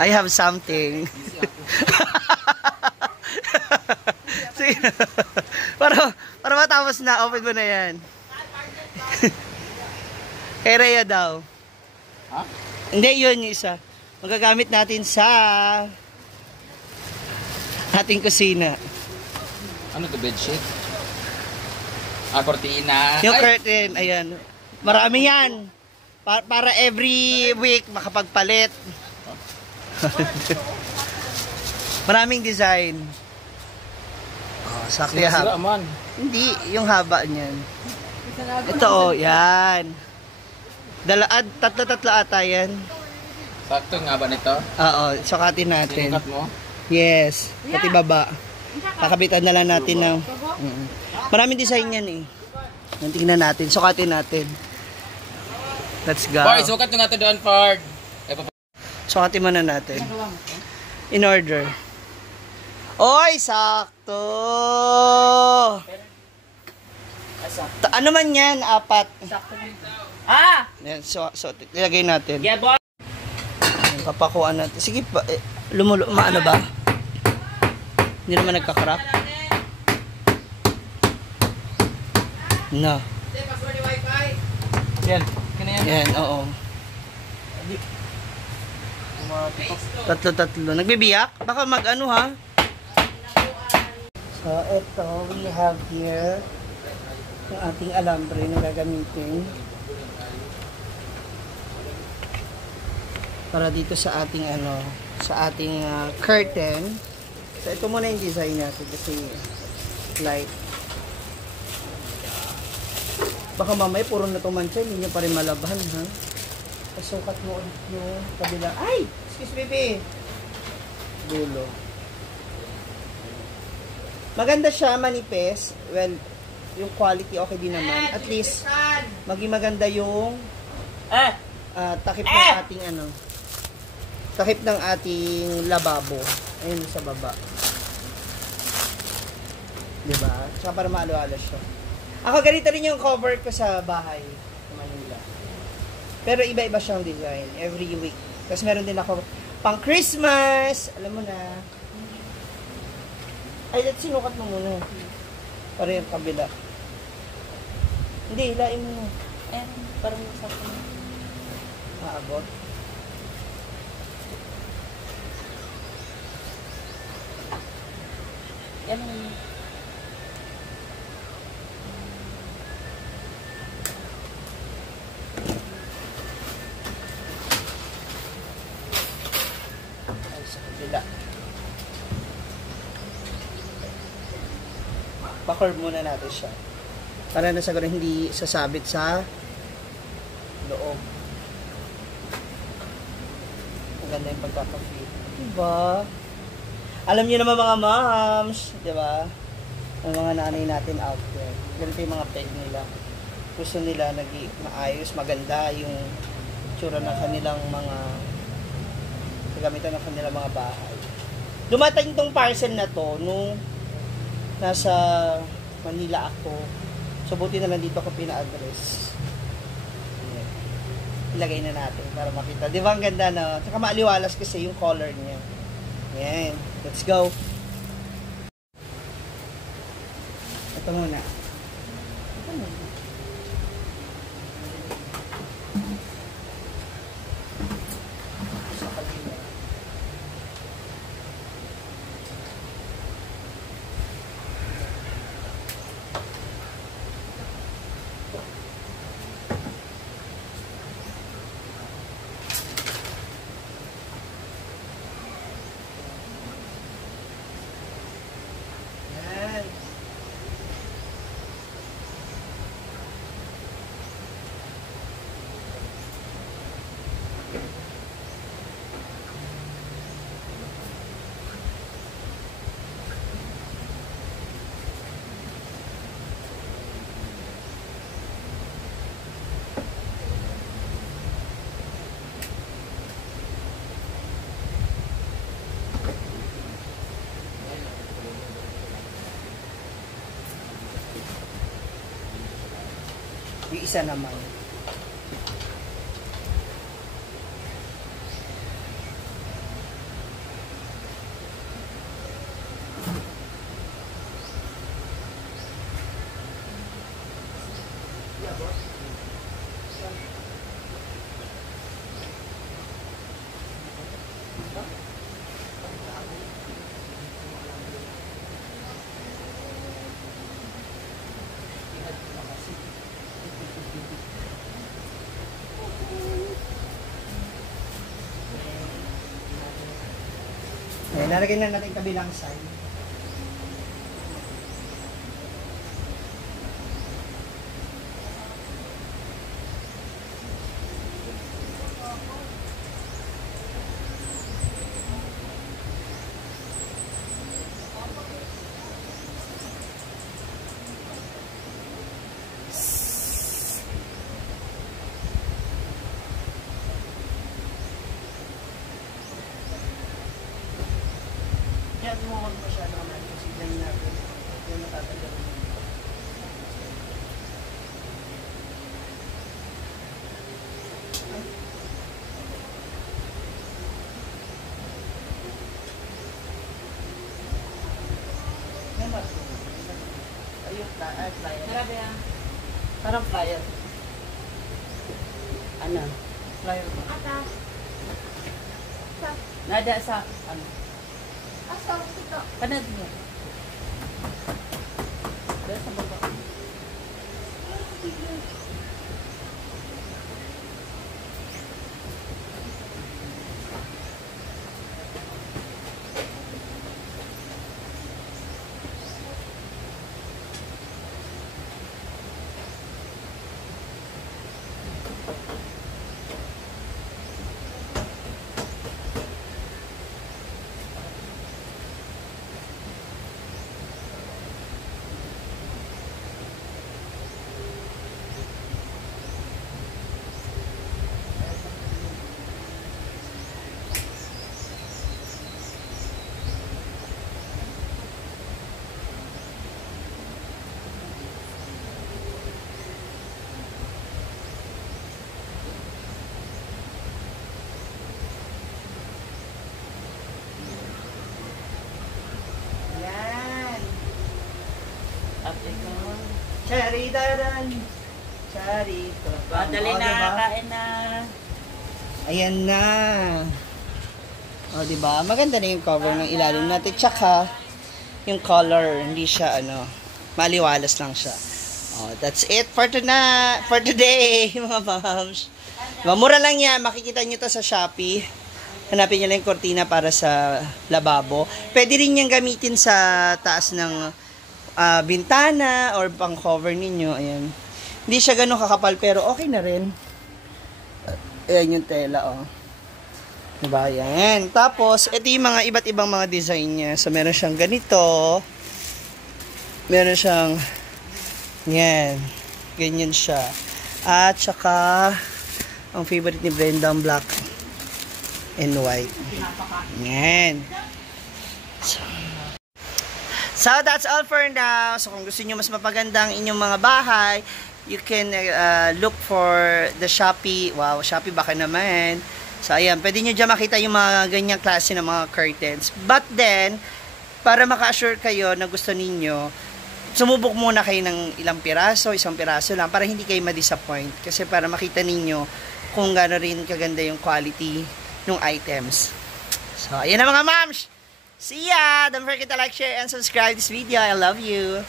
I have something. Sige. para matapos na, open mo na yan. Kay Rhea daw. Ha? Hindi, yun yung isa. Magagamit natin sa ating kusina. Ano to, bedsheet? Cortina. Yung curtain, ayan. Marami yan. Para every week makapagpalit. Maraming design. Oh, sakto yung haba. Man. Hindi, yung haba niyan. Ito oh, yan. Tatlo ata yan. Sakto nga ba nito? Oo, sukatin natin. Sinukat mo? Yes, pati baba. Kakabitan na lang natin ng... Maraming design yan eh. Tingnan natin, sukatin natin. Let's go. Boy, sukat nyo nga ito doon, Ford. Sukatin muna natin. In order. Oy, sakto! Ano man yan? 4. Yan, so ilagay natin. Yeah, boy. Papakuan natin. Sige pa, maano ba? Hindi naman nagkakrap. No. Yan. Kaya yan. Yan, oo. Tatlo. Nagbibiyak? Baka mag-ano ha? So, ito, we have here yung ating alambre na gagamitin para dito sa ating curtain. So, ito muna yung design natin kasi light. Baka mamaya puro na tumansya, hindi nyo pa rin malaban, ha? Pasukat mo ulit yung kabila. Ay! Excuse me, babe. Dulo. Maganda siya, manipis. Well, yung quality okay din naman. At least, maging maganda yung takip ng ating takip ng ating lababo. Ayun sa baba. Diba? Tsaka para maalo-alo siya. Ako ganito rin yung cover ko sa bahay sa Manila. Pero iba-iba siyang design every week. Tapos meron din ako pang Christmas. Alam mo na. Ay, let's sinukat mo muna. Para yung kabila. Hindi, hilain mo. Parang masakit mo. Maabot. Yan. Ay, sa kabila. Pa-curve muna natin siya. Para na siguro hindi sasabit sa loob. Maganda yung pagkaka-fit. Diba? Alam niyo naman mga moms, diba? Ang mga nanay natin out there. Ganito yung mga peg nila. Gusto nila maayos, maganda yung tsura ng kanilang mga gamitan ng kanilang mga bahay. Dumating tong parcel na to nung nasa Manila ako. So, buti na lang dito ako pina-address. Ilagay na natin para makita. Di ba ang ganda, no? Saka maaliwalas kasi yung color niya. Yan. Let's go. Ito muna. Sa kabila. Yung isa naman. Okay, lalagyan na natin kabilang side. Yan mo huwag masyado naman kasi dyan natin. Yan natatanggal mo. Yan ba? Ayun, flyer. Grabe ah. Parang flyer. Ano? Flyer ba? Atas. Nada sa ano? Asal ito. Kanad mo. Dahil sa baba. Yan. Ate ko. Cherry daran. Cherry. Dali na, diba? kain na. Ayan na. O, diba? Maganda na yung cover ng ilalim natin. Tsaka, yung color, hindi siya, maliwalas lang siya. Oh, that's it for today, mga moms. Diba, mura lang yan. Makikita nyo to sa Shopee. Hanapin nyo lang yung kortina para sa lababo. Pwede rin yung gamitin sa taas ng bintana or pang cover ninyo. Ayan. Hindi siya ganun kakapal pero okay na rin. Ayan yung tela, oh. Diba? Ayan. Tapos, ito yung mga iba't ibang mga design niya. So, meron siyang ganito. Meron siyang yan. Ganyan siya. At saka, ang favorite ni Brenda, ang black and white. Yan. So, that's all for now. So, kung gusto niyo mas mapaganda ang inyong mga bahay, you can look for the Shopee. Wow, Shopee baka naman. So, ayan. Pwede nyo dyan makita yung mga ganyang klase ng mga curtains. But then, para maka-assure kayo na gusto ninyo, sumubok muna kayo ng ilang piraso, isang piraso lang, para hindi kayo ma-disappoint. Kasi para makita ninyo kung gano'n rin kaganda yung quality ng items. So, ayan na mga moms! See ya! Don't forget to like, share, and subscribe this video. I love you!